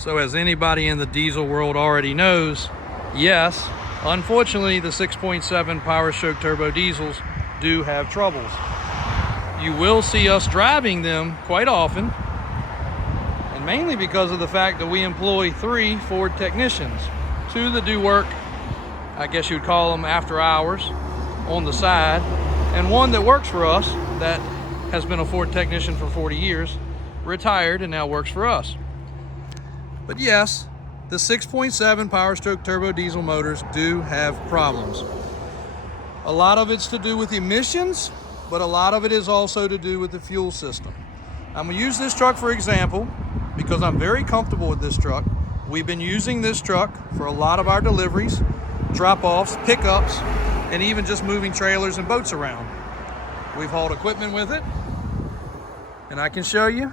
So as anybody in the diesel world already knows, yes, unfortunately the 6.7 Powerstroke turbo diesels do have troubles. You will see us driving them quite often, and mainly because of the fact that we employ 3 Ford technicians, 2 that do work, I guess you'd call them after hours, on the side, and 1 that works for us that has been a Ford technician for 40 years, retired, and now works for us. But yes, the 6.7 Powerstroke turbo diesel motors do have problems. A lot of it's to do with emissions, but a lot of it is also to do with the fuel system. I'm gonna use this truck for example because I'm very comfortable with this truck. We've been using this truck for a lot of our deliveries, drop-offs, pickups, and even just moving trailers and boats around. We've hauled equipment with it, and I can show you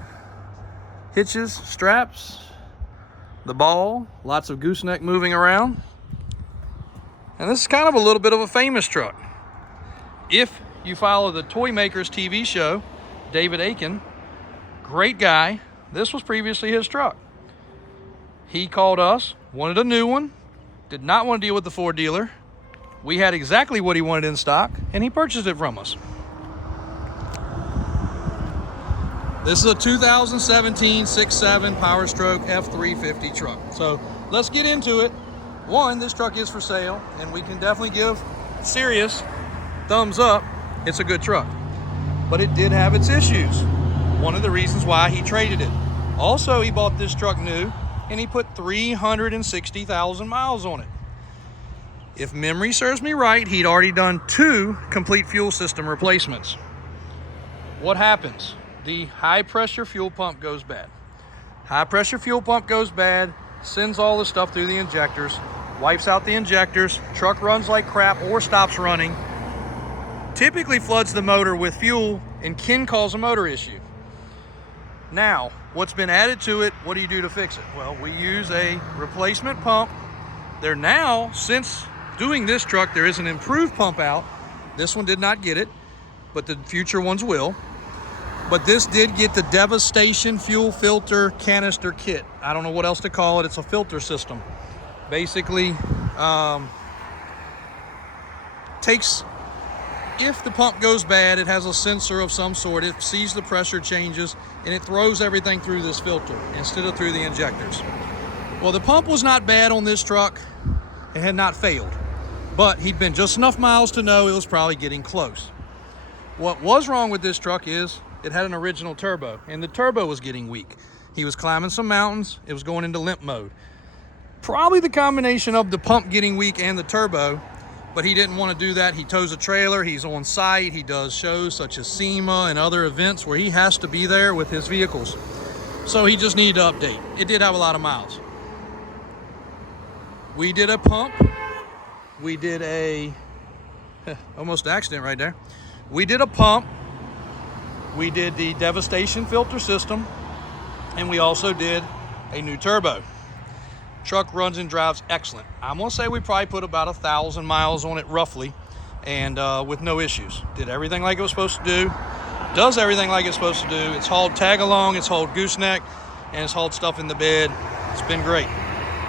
hitches, straps, the ball, lots of gooseneck moving around. And this is kind of a little bit of a famous truck. If you follow the Toy Makers TV show, David Aiken, great guy, this was previously his truck. He called us, wanted a new one, did not want to deal with the Ford dealer. We had exactly what he wanted in stock, and he purchased it from us. This is a 2017 6.7 Powerstroke F350 truck. So let's get into it. One, this truck is for sale, and we can definitely give serious thumbs up. It's a good truck, but it did have its issues. One of the reasons why he traded it. Also, he bought this truck new, and he put 360,000 miles on it. If memory serves me right, he'd already done 2 complete fuel system replacements. What happens? The high pressure fuel pump goes bad. High pressure fuel pump goes bad, sends all the stuff through the injectors, wipes out the injectors, truck runs like crap or stops running, typically floods the motor with fuel, and can cause a motor issue. Now, what's been added to it, what do you do to fix it? Well, we use a replacement pump. There now, since doing this truck, there is an improved pump out. This one did not get it, but the future ones will. But this did get the Devastation fuel filter canister kit. I don't know what else to call it. It's a filter system. Basically, if the pump goes bad, it has a sensor of some sort. It sees the pressure changes, and it throws everything through this filter instead of through the injectors. Well, the pump was not bad on this truck. It had not failed, but he'd been just enough miles to know it was probably getting close. What was wrong with this truck is it had an original turbo, and the turbo was getting weak. He was climbing some mountains. It was going into limp mode. Probably the combination of the pump getting weak and the turbo, but he didn't want to do that. He tows a trailer. He's on site. He does shows such as SEMA and other events where he has to be there with his vehicles. So he just needed to update. It did have a lot of miles. We did a pump. We did a, almost an accident right there. We did a pump. We did the Devastation filter system, and we also did a new turbo. Truck runs and drives excellent. I'm gonna say we probably put about 1,000 miles on it roughly, and with no issues. Did everything like it was supposed to do. Does everything like it's supposed to do. It's hauled tag along, it's hauled gooseneck, and it's hauled stuff in the bed. It's been great.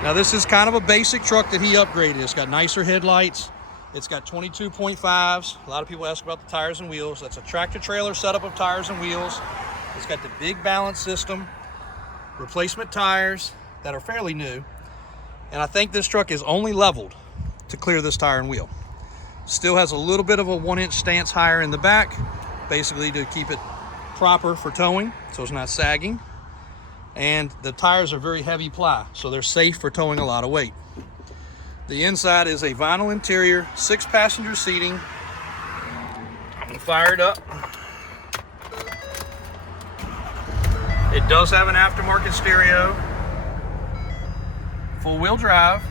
Now this is kind of a basic truck that he upgraded. It's got nicer headlights. It's got 22.5s. A lot of people ask about the tires and wheels. That's a tractor trailer setup of tires and wheels. It's got the big balance system, replacement tires that are fairly new. And I think this truck is only leveled to clear this tire and wheel. Still has a little bit of a 1-inch stance higher in the back, basically to keep it proper for towing, so it's not sagging. And the tires are very heavy ply, so they're safe for towing a lot of weight. The inside is a vinyl interior, 6-passenger seating. I'm gonna fire it up. It does have an aftermarket stereo. Full-wheel drive.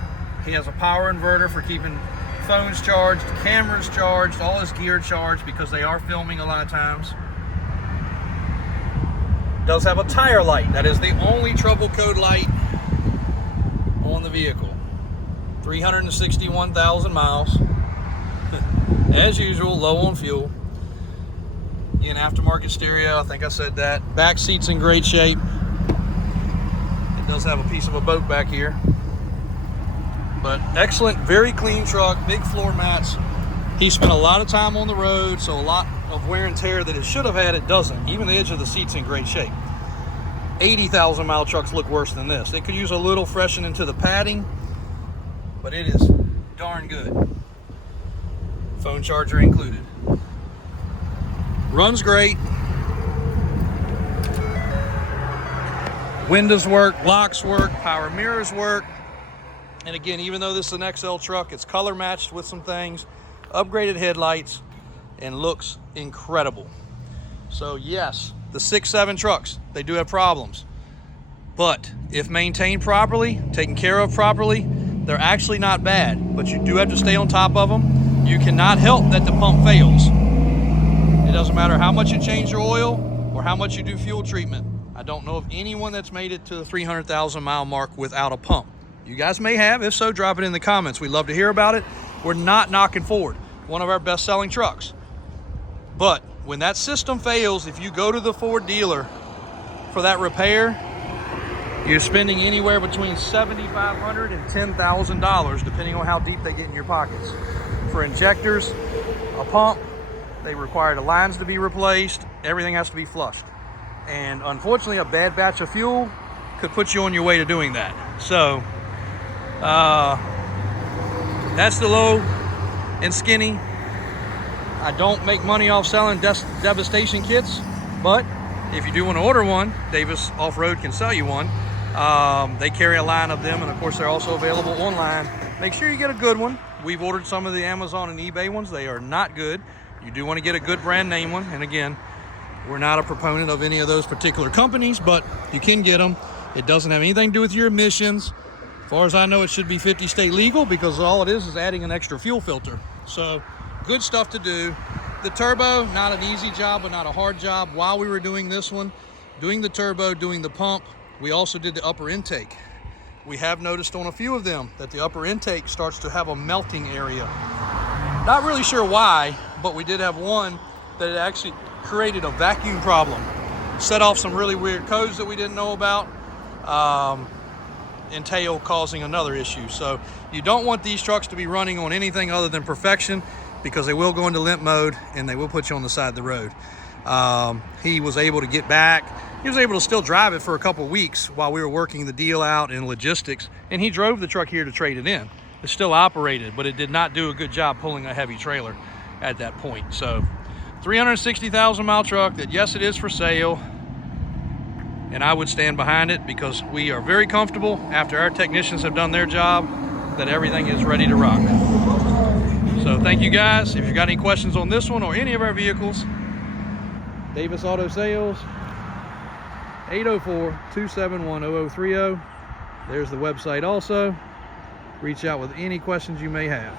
He has a power inverter for keeping phones charged, cameras charged, all his gear charged because they are filming a lot of times. Does have a tire light. That is the only trouble code light on the vehicle. 361,000 miles. As usual, low on fuel. Again, aftermarket stereo, I think I said that. Back seat's in great shape. It does have a piece of a boat back here. But excellent, very clean truck, big floor mats. He spent a lot of time on the road, so a lot of wear and tear that it should have had, it doesn't. Even the edge of the seat's in great shape. 80,000 mile trucks look worse than this. They could use a little freshening to the padding, but it is darn good. Phone charger included. Runs great. Windows work, locks work, power mirrors work. And again, even though this is an XL truck, it's color matched with some things, upgraded headlights, and looks incredible. So yes, the 6.7 trucks, they do have problems. But if maintained properly, taken care of properly, they're actually not bad. But you do have to stay on top of them. You cannot help that the pump fails. It doesn't matter how much you change your oil or how much you do fuel treatment. I don't know of anyone that's made it to the 300,000 mile mark without a pump. You guys may have. If so, drop it in the comments. We'd love to hear about it. We're not knocking Ford, one of our best selling trucks. But when that system fails, if you go to the Ford dealer for that repair, you're spending anywhere between $7,500 and $10,000, depending on how deep they get in your pockets. For injectors, a pump, they require the lines to be replaced. Everything has to be flushed. And unfortunately, a bad batch of fuel could put you on your way to doing that. So that's the low and skinny. I don't make money off selling devastation kits, but if you do want to order one, Davis Off-Road can sell you one. They carry a line of them, and of course they're also available online. Make sure you get a good one. We've ordered some of the Amazon and eBay ones. They are not good. You do want to get a good brand name one, and again, we're not a proponent of any of those particular companies, but you can get them. It doesn't have anything to do with your emissions. As far as I know, it should be 50 state legal, because all it is adding an extra fuel filter. So good stuff to do. The turbo, not an easy job, but not a hard job. While we were doing this one, doing the turbo, doing the pump, we also did the upper intake. We have noticed on a few of them that the upper intake starts to have a melting area. Not really sure why, but we did have one that it actually created a vacuum problem. Set off some really weird codes that we didn't know about, entail causing another issue. So you don't want these trucks to be running on anything other than perfection, because they will go into limp mode and they will put you on the side of the road. He was able to get back. He was able to still drive it for a couple of weeks while we were working the deal out in logistics, and he drove the truck here to trade it in. It still operated, but it did not do a good job pulling a heavy trailer at that point. So 360,000 mile truck that, yes, it is for sale, and I would stand behind it, because we are very comfortable after our technicians have done their job that everything is ready to rock. So thank you guys. If you've got any questions on this one or any of our vehicles, Davis Auto Sales, 804-271-0030. There's the website also. Reach out with any questions you may have.